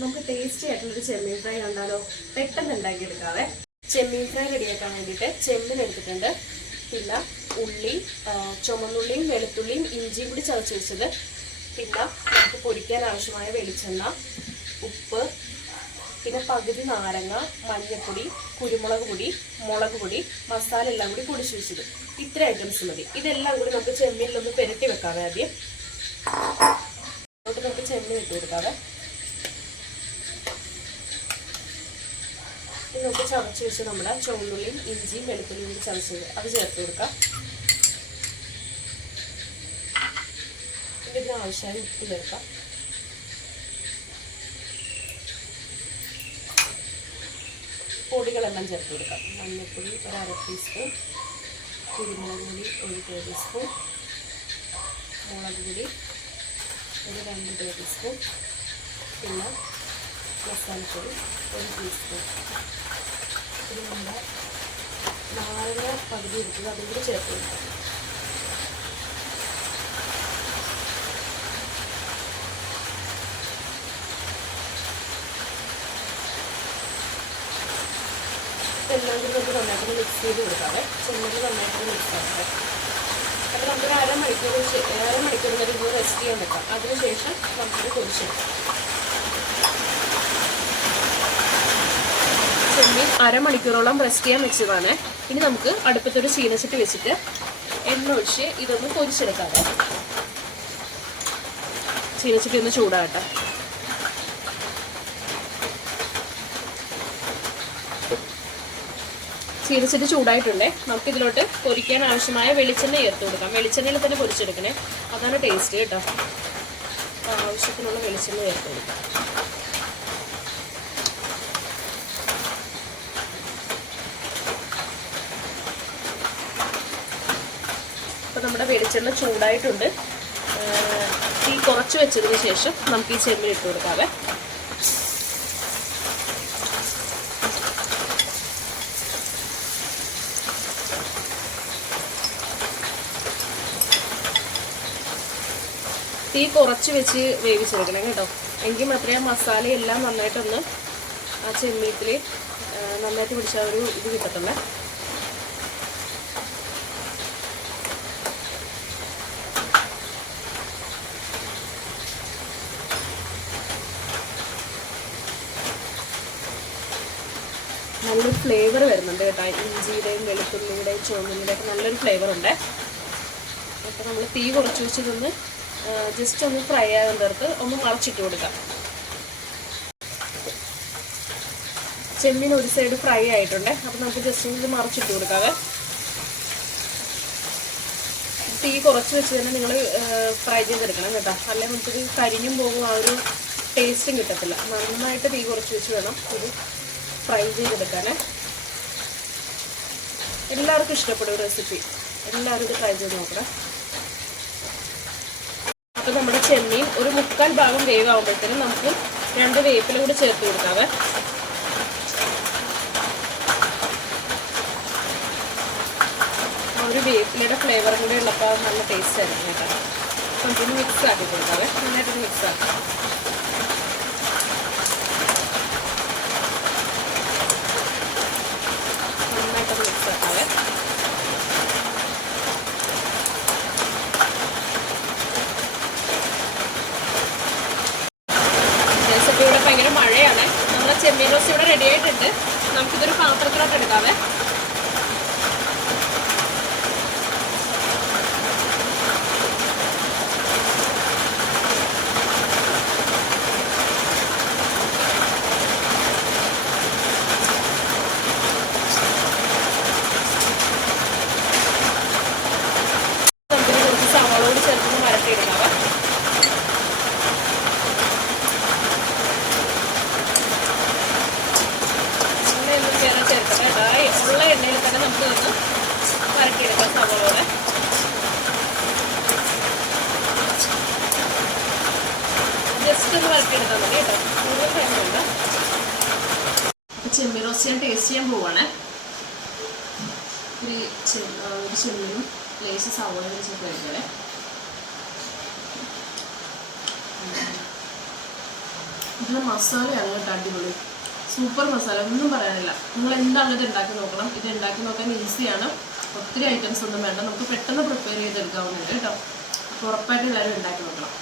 നമുക്ക് ടേസ്റ്റി ആയിട്ടുള്ളൊരു ചെമ്മീൻ ഫ്രൈ ഉണ്ടല്ലോ പെട്ടെന്ന് ഉണ്ടാക്കിയെടുക്കാവേ. ചെമ്മീൻ ഫ്രൈ റെഡിയാക്കാൻ വേണ്ടിയിട്ട് ചെമ്മീൻ എടുത്തിട്ടുണ്ട്. പിന്നെ ഉള്ളി ചുമന്നുള്ളിയും വെളുത്തുള്ളിയും ഇഞ്ചിയും കൂടി ചതച്ച് വെച്ചത്. പിന്നെ നമുക്ക് പൊരിക്കാൻ ആവശ്യമായ വെളിച്ചെണ്ണ ഉപ്പ് പിന്നെ പകുതി നാരങ്ങ മഞ്ഞൾപ്പൊടി കുരുമുളക് പൊടി മുളക് പൊടി മസാല എല്ലാം കൂടി പൊടിച്ചു വെച്ചത്. ഇത്ര ഐറ്റംസ് മതി. ഇതെല്ലാം കൂടി നമുക്ക് ചെമ്മീനിലൊന്ന് പെരട്ടി വെക്കാവേ ആദ്യം. നമുക്ക് ചെമ്മീൻ ഇട്ട് കൊടുക്കാവേ. നമുക്ക് ചതച്ച് വെച്ച് നമ്മുടെ ചുവന്നുള്ളിയും ഇഞ്ചിയും വെളുത്തുള്ളിയും കൂടി ചതച്ചത് അത് ചേർത്ത് കൊടുക്കാം. ഇതിന് ആവശ്യമായ ഉപ്പ് ചേർക്കാം. പൊടികളെല്ലാം ചേർത്ത് കൊടുക്കാം. മഞ്ഞൾപ്പൊടി ഒരു അര ടീസ്പൂൺ കുരുമുളക് പൊടി ഒരു ടേബിൾ സ്പൂൺ മുളക് പൊടി ഒരു രണ്ട് ടേബിൾ സ്പൂൺ പിന്നെ മസാലപ്പൊടി ഒരു ടീസ്പൂൺ ഇത് നമ്മുടെ നാരങ്ങ പകുതി എടുക്കുക അതും കൂടി ചേർത്ത് നമുക്ക് നന്നായിട്ട് മിക്സ് ചെയ്ത് കൊടുക്കാവേ ചെമ്മീൻ നന്നായിട്ട് മിക്സ് ആവട്ടെ അപ്പോൾ നമുക്കൊരു അരമണിക്കൂർ അരമണിക്കൂർ വരെ ഇത് റെസ്റ്റ് ചെയ്യാൻ വെക്കാം അതിനുശേഷം നമുക്കിത് പൊരിച്ചെടുക്കാം ചെമ്മീൻ അരമണിക്കൂറോളം റെസ്റ്റ് ചെയ്യാൻ വെച്ചതാണ്. ഇനി നമുക്ക് അടുപ്പത്തൊരു ചീനച്ചട്ടി വെച്ചിട്ട് എണ്ണ ഒഴിച്ച് ഇതൊന്ന് പൊരിച്ചെടുക്കാം. ചീനച്ചട്ടി ഒന്ന് ചൂടാകട്ടെ. ചീനച്ചട്ടി ചൂടായിട്ടുണ്ടേ. നമുക്ക് ഇതിലോട്ട് പൊരിക്കാൻ ആവശ്യമായ വെളിച്ചെണ്ണ ചേർത്ത് കൊടുക്കാം. വെളിച്ചെണ്ണയിൽ തന്നെ പൊരിച്ചെടുക്കണേ. അതാണ് ടേസ്റ്റ് കേട്ടോ. ആവശ്യത്തിനുള്ള വെളിച്ചെണ്ണ ചേർത്ത് കൊടുക്കാം. അപ്പോൾ നമ്മുടെ വെളിച്ചെണ്ണ ചൂടായിട്ടുണ്ട്. തീ കുറച്ച് വെച്ചതിന് ശേഷം നമുക്ക് ഈ ചെമ്മീൻ ഇട്ട് കൊടുക്കാവേ. തീ കുറച്ച് വെച്ച് വേവിച്ചെടുക്കണം കേട്ടോ. എങ്കിൽ മാത്രമേ ആ മസാലയെല്ലാം നന്നായിട്ടൊന്ന് ആ ചെമ്മീത്തിൽ നന്നായിട്ട് പിടിച്ച ഒരു ഇത് കിട്ടത്തുള്ളേ. നല്ലൊരു ഫ്ലേവർ വരുന്നുണ്ട് കേട്ടോ. ഇഞ്ചിയുടെയും വെളുത്തുള്ളിയുടെയും ചുവന്നുള്ളിയുടെയൊക്കെ നല്ലൊരു ഫ്ലേവർ ഉണ്ട്. അപ്പോൾ നമ്മൾ തീ കുറച്ച് വെച്ചിട്ടൊന്ന് ജസ്റ്റ് ഒന്ന് ഫ്രൈ ആകാൻ തീർത്ത് ഒന്ന് മറച്ചിട്ട് കൊടുക്കാം. ചെമ്മീൻ ഒരു സൈഡ് ഫ്രൈ ആയിട്ടുണ്ട്. അപ്പോൾ നമുക്ക് ജസ്റ്റ് ഇത് മറച്ചിട്ട് കൊടുക്കാവേ തീ കുറച്ച് വെച്ച് തന്നെ നിങ്ങൾ ഫ്രൈ ചെയ്തെടുക്കണം കേട്ടോ. അല്ലെങ്കിൽ നമുക്കിത് കരിഞ്ഞും പോകും ആ ഒരു ടേസ്റ്റും കിട്ടത്തില്ല. നന്നായിട്ട് തീ കുറച്ച് വെച്ച് വേണം ഇത് ഫ്രൈ ചെയ്തെടുക്കാനേ. എല്ലാവർക്കും ഇഷ്ടപ്പെടും റെസിപ്പി എല്ലാവരും ഇത് ട്രൈ ചെയ്ത് നോക്കണം. അപ്പോൾ നമ്മുടെ ചെമ്മീൻ ഒരു മുക്കാൽ ഭാഗം വേവാകുമ്പോഴത്തേനും നമുക്ക് രണ്ട് വേപ്പില കൂടി ചേർത്ത് കൊടുക്കാവേ. ഒരു വേപ്പിലയുടെ ഫ്ലേവർ കൂടി ഉള്ളപ്പോൾ നല്ല ടേസ്റ്റ് ആയിരുന്നു കേട്ടോ. അപ്പം ഇതിന് മിക്സ് ആക്കി കൊടുക്കാവേ. നന്നായിട്ടൊന്ന് മിക്സ് ആക്കാം. റെഡി ആയിട്ടുണ്ട്. നമുക്കിതൊരു പാത്രത്തിലോട്ട് എടുക്കാവേ നമുക്കിത് കുറച്ച് സവാളോട് ചേർത്തൊന്ന് വരട്ടിയെടുക്കാവേ എണ്ണയൊന്നും വേറെ ചേർക്കട്ടെ കേട്ടോ ആ ഉള്ള എണ്ണയിൽ തന്നെ നമുക്ക് ഒന്ന് വരട്ടിയെടുക്കാം സവാളോടെ ജസ്റ്റ് ഒന്ന് വരട്ടിയെടുത്താൽ മതി കേട്ടോ. കൂടുതൽ ടൈം വേണ്ട ചെമ്മീൻ റോസ്റ്റ് ഞാൻ ടേസ്റ്റ് ചെയ്യാൻ പോവാണ്. ഒരു ഒരു ചെമ്മീനും ലേസ് സവോള വെച്ചിട്ട് കഴിക്കണേ ഇതിലെ മസാലയാണ് കേട്ടോ അടിപൊളി. സൂപ്പർ മസാല ഒന്നും പറയാനില്ല. നിങ്ങൾ എന്താണ് ഇത് ഉണ്ടാക്കി നോക്കണം ഇത് ഉണ്ടാക്കി നോക്കാൻ ഈസിയാണ്. ഒത്തിരി ഐറ്റംസ് ഒന്നും വേണ്ട. നമുക്ക് പെട്ടെന്ന് പ്രിപ്പയർ ചെയ്തെടുക്കാവുന്നുണ്ട് കേട്ടോ. അപ്പോൾ ഉറപ്പായിട്ട് എല്ലാവരും ഉണ്ടാക്കി നോക്കണം.